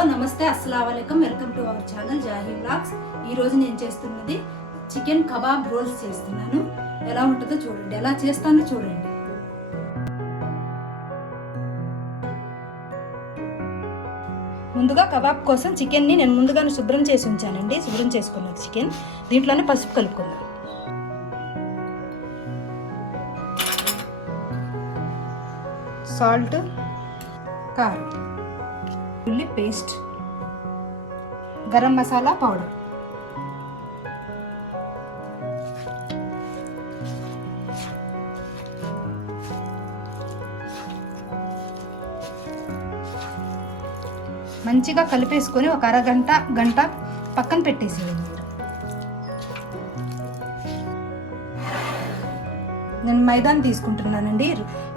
Hello నమస్తే అస్సలాము అలైకుం welcome to our channel Jahi vlogs. ఈరోజు నేను చేస్తున్నది చికెన్ కబాబ్ రోల్స్ చేస్తున్నాను. ఎలా ఉంటుందో చూడండి, ఎలా చేస్తానో చూడండి. ముందుగా కబాబ్ కోసం చికెన్ని నేను ముందుగానే శుభ్రం చేసి ఉంచానండి. శుభ్రం చేసుకున్నాను చికెన్. దీంట్లోనే పసుపు కలుపుకున్నాను, సాల్ట్, కారం, ఉల్లి పేస్ట్, గరం మసాలా పౌడర్, మంచిగా కలిపేసుకొని ఒక గంట పక్కన పెట్టేసేయండి. నేను మైదాని తీసుకుంటున్నానండి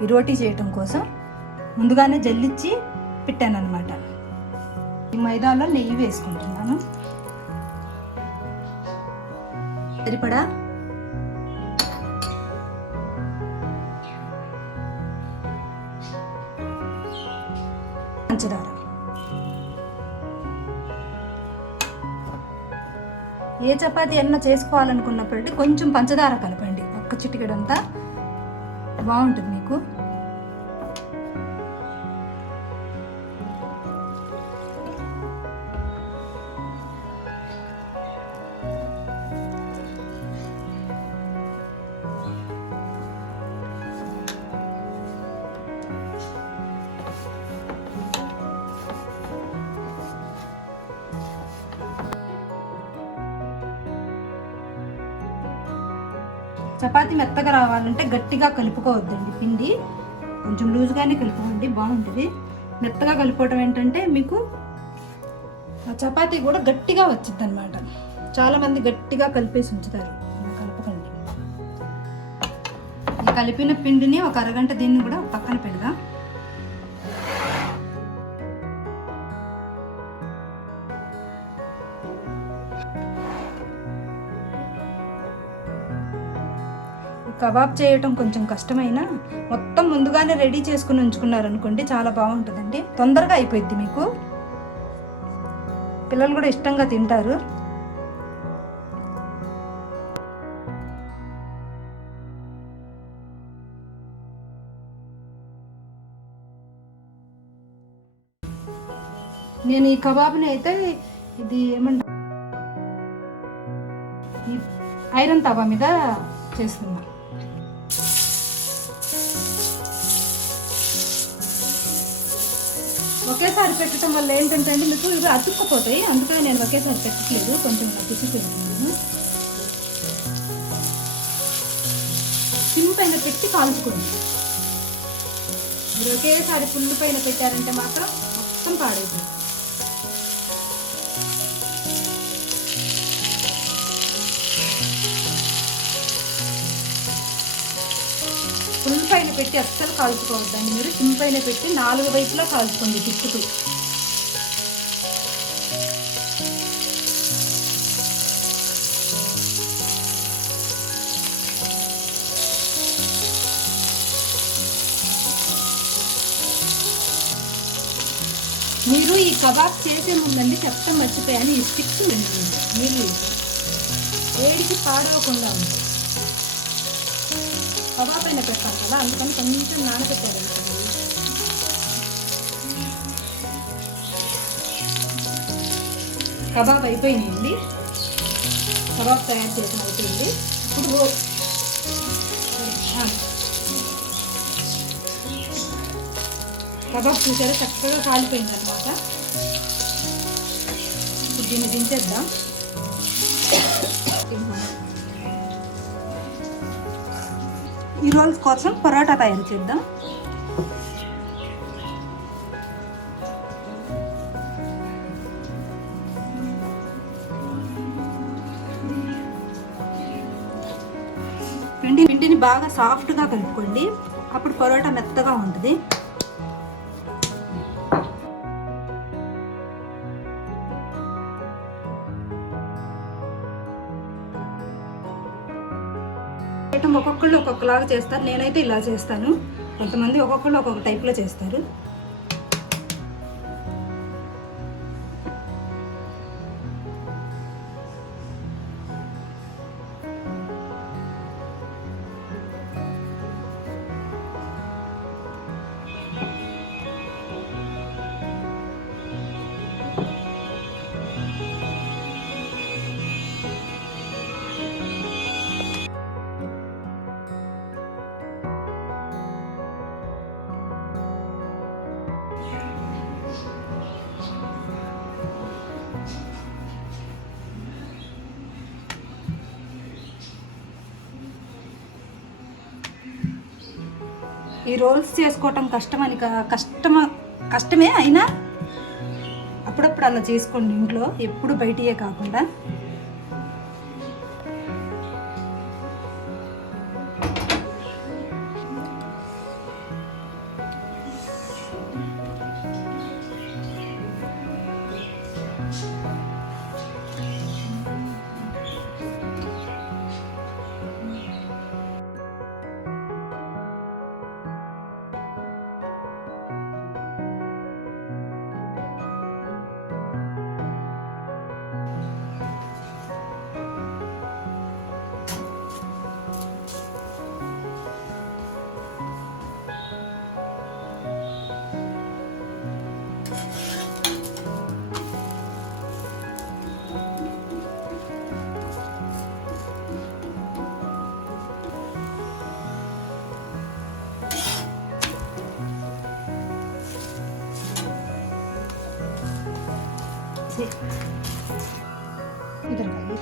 ఈ రోటీ చేయటం కోసం. ముందుగానే జల్లిచ్చి పెట్టాను అన్నమాట. ఈ మైదాలో నెయ్యి వేసుకుంటున్నాను సరిపడా. పంచదార, ఏ చపాతీ అన్నా చేసుకోవాలనుకున్నప్పటికీ కొంచెం పంచదార కలపండి, ఒక్క చిటికెడంతా బాగుంటుంది మీకు. చపాతీ మెత్తగా రావాలంటే గట్టిగా కలుపుకోవద్దండి పిండి, కొంచెం లూజ్గానే కలుపుకోండి, బాగుంటుంది. మెత్తగా కలుపుకోవడం ఏంటంటే మీకు చపాతీ కూడా గట్టిగా వచ్చింది అనమాట. చాలామంది గట్టిగా కలిపేసి ఉంచుతారు, కలపకండి. ఈ కలిపిన పిండిని ఒక అరగంట దీన్ని కూడా పక్కన పెడదాం. కబాబ్ చేయటం కొంచెం కష్టమైనా మొత్తం ముందుగానే రెడీ చేసుకుని ఉంచుకున్నారనుకోండి చాలా బాగుంటుందండి. తొందరగా అయిపోద్ది మీకు, పిల్లలు కూడా ఇష్టంగా తింటారు. నేను ఈ కబాబ్ని అయితే ఇది ఏమంటా ఈ ఐరన్ తవా మీద చేస్తున్నా. ఒకేసారి పెట్టడం వల్ల ఏంటంటే అండి మీకు ఇవి అతుక్కుపోతాయి, అందుకని నేను ఒకేసారి పెట్టట్లేదు, కొంచెం అతుక్కుపోయింది. సిమ్ పైన పెట్టి కాల్చుకోండి. మీరు ఒకేసారి పుల్లు పైన పెట్టారంటే మాత్రం మొత్తం పాడైపోతుంది. ఫుల్ పైన పెట్టి అస్సలు కాల్చుకోవద్దండి, మీరు సిమ్ పైన పెట్టి 4 వైపులా కాల్చుకోండి తిప్పుతూ. మీరు ఈ కబాబ్ చేసే ముందండి చెప్పడం మర్చిపోయాను, ఈ స్టిక్స్ నీళ్ళు వేడికి పాడవకుండా ఉంటుంది. కబాబ్ పైన పెడతాం కదా, అందుకని కొంచెం నానబెట్టాలనుకోండి. కబాబ్ అయిపోయింది, కబాబ్ తయారు చేసిన అయిపోయింది. ఇప్పుడు కబాబ్ చూసారా చక్కగా కాలిపోయింది అనమాట. ఇప్పుడు దీన్ని దించేద్దాం. ఈ రోల్స్ కోసం పరోటా తయారు చేద్దాం. పిండిని బాగా సాఫ్ట్గా కలుపుకోండి, అప్పుడు పరోటా మెత్తగా ఉంటుంది. ఒక్కొక్కళ్ళు ఒక్కొక్కలాగా చేస్తారు, నేనైతే ఇలా చేస్తాను. కొంతమంది ఒక్కొక్కళ్ళు ఒక్కొక్క టైప్లో చేస్తారు. ఈ రోల్స్ చేసుకోవటం కష్టమే అయినా అప్పుడప్పుడు అలా చేసుకోండి ఇంట్లో, ఎప్పుడు బయటియే కాకుండా. इधर आइए।